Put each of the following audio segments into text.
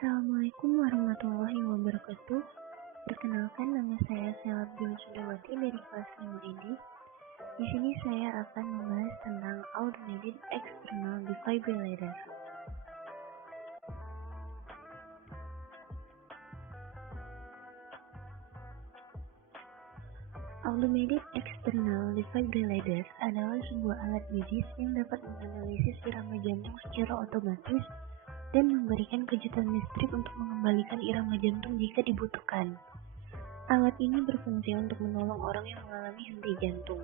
Assalamualaikum warahmatullahi wabarakatuh. Perkenalkan, nama saya Selabdul Sudawati dari kelas 5 ID. Di sini saya akan membahas tentang automated external defibrillator. Automated external defibrillator adalah sebuah alat medis yang dapat menganalisis irama jantung secara otomatis dan memberikan kejutan listrik untuk mengembalikan irama jantung jika dibutuhkan. Alat ini berfungsi untuk menolong orang yang mengalami henti jantung.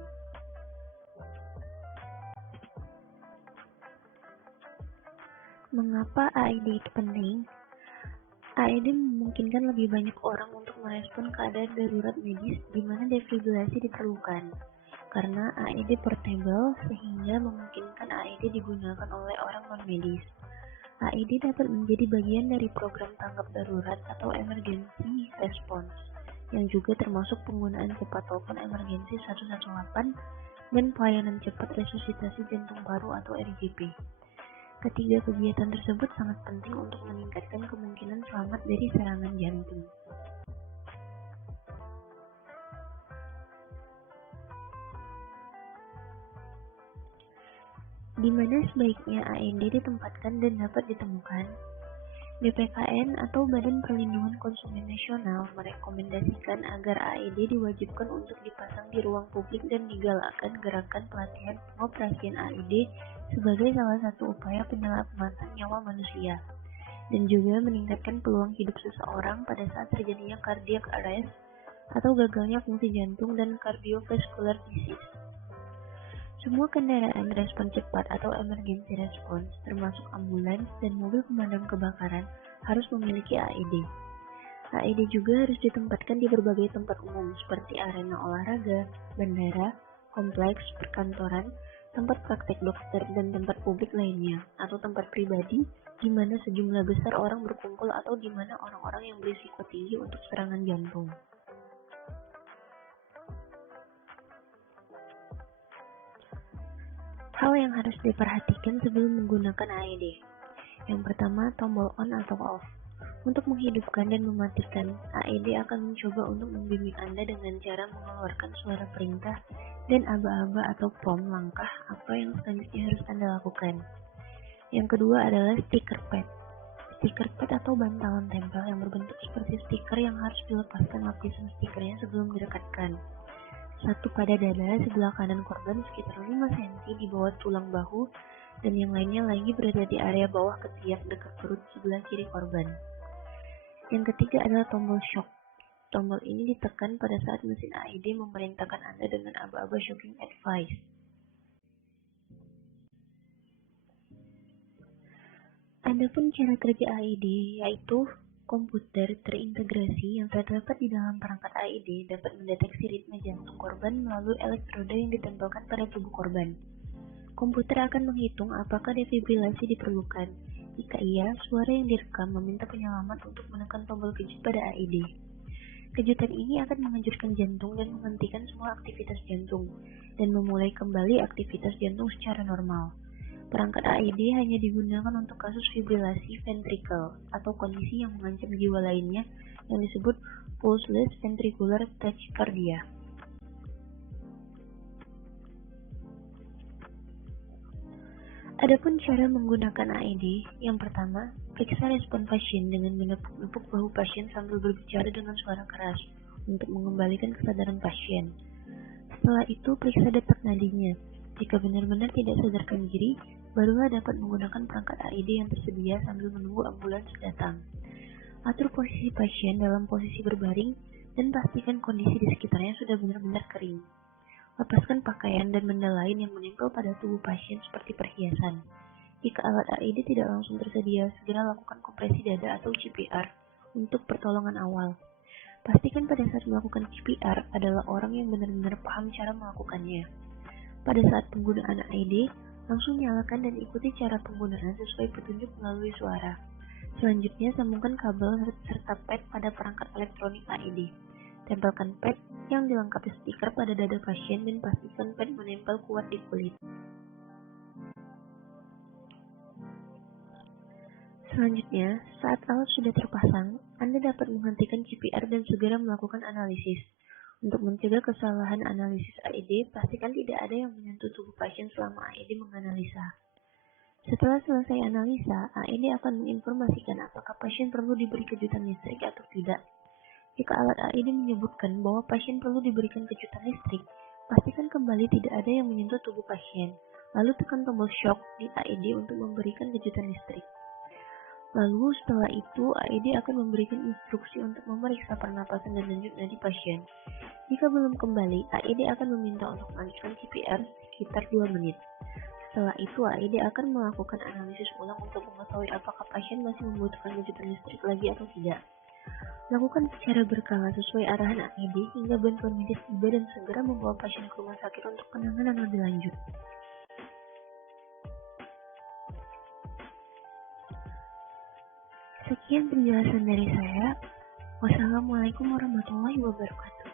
Mengapa AED itu penting? AED memungkinkan lebih banyak orang untuk merespon keadaan darurat medis di mana defibrilasi diperlukan. Karena AED portable, sehingga memungkinkan AED digunakan oleh orang non-medis. AED dapat menjadi bagian dari program tanggap darurat atau emergency response, yang juga termasuk penggunaan cepat telepon emergensi 118 dan pelayanan cepat resusitasi jantung paru atau RJP. Ketiga kegiatan tersebut sangat penting untuk meningkatkan kemungkinan selamat dari serangan jantung. Di mana sebaiknya AED ditempatkan dan dapat ditemukan? BPKN atau Badan Perlindungan Konsumen Nasional merekomendasikan agar AED diwajibkan untuk dipasang di ruang publik dan digalakkan gerakan pelatihan pengoperasian AED sebagai salah satu upaya penyelamatan nyawa manusia, dan juga meningkatkan peluang hidup seseorang pada saat terjadinya cardiac arrest atau gagalnya fungsi jantung dan cardiovascular disease. Semua kendaraan respon cepat atau emergency response, termasuk ambulans dan mobil pemadam kebakaran, harus memiliki AED. AED juga harus ditempatkan di berbagai tempat umum seperti arena olahraga, bandara, kompleks, perkantoran, tempat praktek dokter, dan tempat publik lainnya, atau tempat pribadi di mana sejumlah besar orang berkumpul atau di mana orang-orang yang berisiko tinggi untuk serangan jantung. Hal yang harus diperhatikan sebelum menggunakan AED. Yang pertama, tombol on atau off. Untuk menghidupkan dan mematikan, AED akan mencoba untuk membimbing Anda dengan cara mengeluarkan suara perintah dan aba-aba atau pom langkah apa yang selanjutnya harus Anda lakukan. Yang kedua adalah stiker pad. Stiker pad atau bantalan tempel yang berbentuk seperti stiker yang harus dilepaskan lapisan stikernya sebelum direkatkan. Satu pada dada sebelah kanan korban sekitar 5 cm di bawah tulang bahu, dan yang lainnya lagi berada di area bawah ketiak dekat perut sebelah kiri korban. Yang ketiga adalah tombol shock. Tombol ini ditekan pada saat mesin AED memerintahkan Anda dengan aba-aba shocking advice. Adapun cara kerja AED yaitu komputer terintegrasi yang terdapat di dalam perangkat AED dapat mendeteksi ritme jantung korban melalui elektroda yang ditempelkan pada tubuh korban. Komputer akan menghitung apakah defibrilasi diperlukan. Jika iya, suara yang direkam meminta penyelamat untuk menekan tombol kejut pada AED. Kejutan ini akan menghancurkan jantung dan menghentikan semua aktivitas jantung, dan memulai kembali aktivitas jantung secara normal. Perangkat AED hanya digunakan untuk kasus fibrilasi ventricle atau kondisi yang mengancam jiwa lainnya yang disebut pulseless ventricular tachycardia. Adapun cara menggunakan AED, yang pertama, periksa respon pasien dengan menepuk-nepuk bahu pasien sambil berbicara dengan suara keras untuk mengembalikan kesadaran pasien. Setelah itu, periksa detak nadinya. Jika benar-benar tidak sadarkan diri, barulah dapat menggunakan perangkat AED yang tersedia sambil menunggu ambulans datang. Atur posisi pasien dalam posisi berbaring dan pastikan kondisi di sekitarnya sudah benar-benar kering. Lepaskan pakaian dan benda lain yang menempel pada tubuh pasien seperti perhiasan. Jika alat AED tidak langsung tersedia, segera lakukan kompresi dada atau CPR untuk pertolongan awal. Pastikan pada saat melakukan CPR adalah orang yang benar-benar paham cara melakukannya. Pada saat penggunaan AED, langsung nyalakan dan ikuti cara penggunaan sesuai petunjuk melalui suara. Selanjutnya, sambungkan kabel serta pad pada perangkat elektronik AED. Tempelkan pad yang dilengkapi stiker pada dada pasien dan pastikan pad menempel kuat di kulit. Selanjutnya, saat alat sudah terpasang, Anda dapat menghentikan CPR dan segera melakukan analisis. Untuk mencegah kesalahan analisis AED, pastikan tidak ada yang menyentuh tubuh pasien selama AED menganalisa. Setelah selesai analisa, AED akan menginformasikan apakah pasien perlu diberi kejutan listrik atau tidak. Jika alat AED menyebutkan bahwa pasien perlu diberikan kejutan listrik, pastikan kembali tidak ada yang menyentuh tubuh pasien. Lalu tekan tombol shock di AED untuk memberikan kejutan listrik. Lalu setelah itu, AED akan memberikan instruksi untuk memeriksa pernapasan dan denyut nadi pasien. Jika belum kembali, AED akan meminta untuk melanjutkan CPR sekitar 2 menit. Setelah itu, AED akan melakukan analisis ulang untuk mengetahui apakah pasien masih membutuhkan kejutan listrik lagi atau tidak. Lakukan secara berkala sesuai arahan AED hingga bantuan medis tiba dan segera membawa pasien ke rumah sakit untuk penanganan lebih lanjut. Sekian penjelasan dari saya. Wassalamualaikum warahmatullahi wabarakatuh.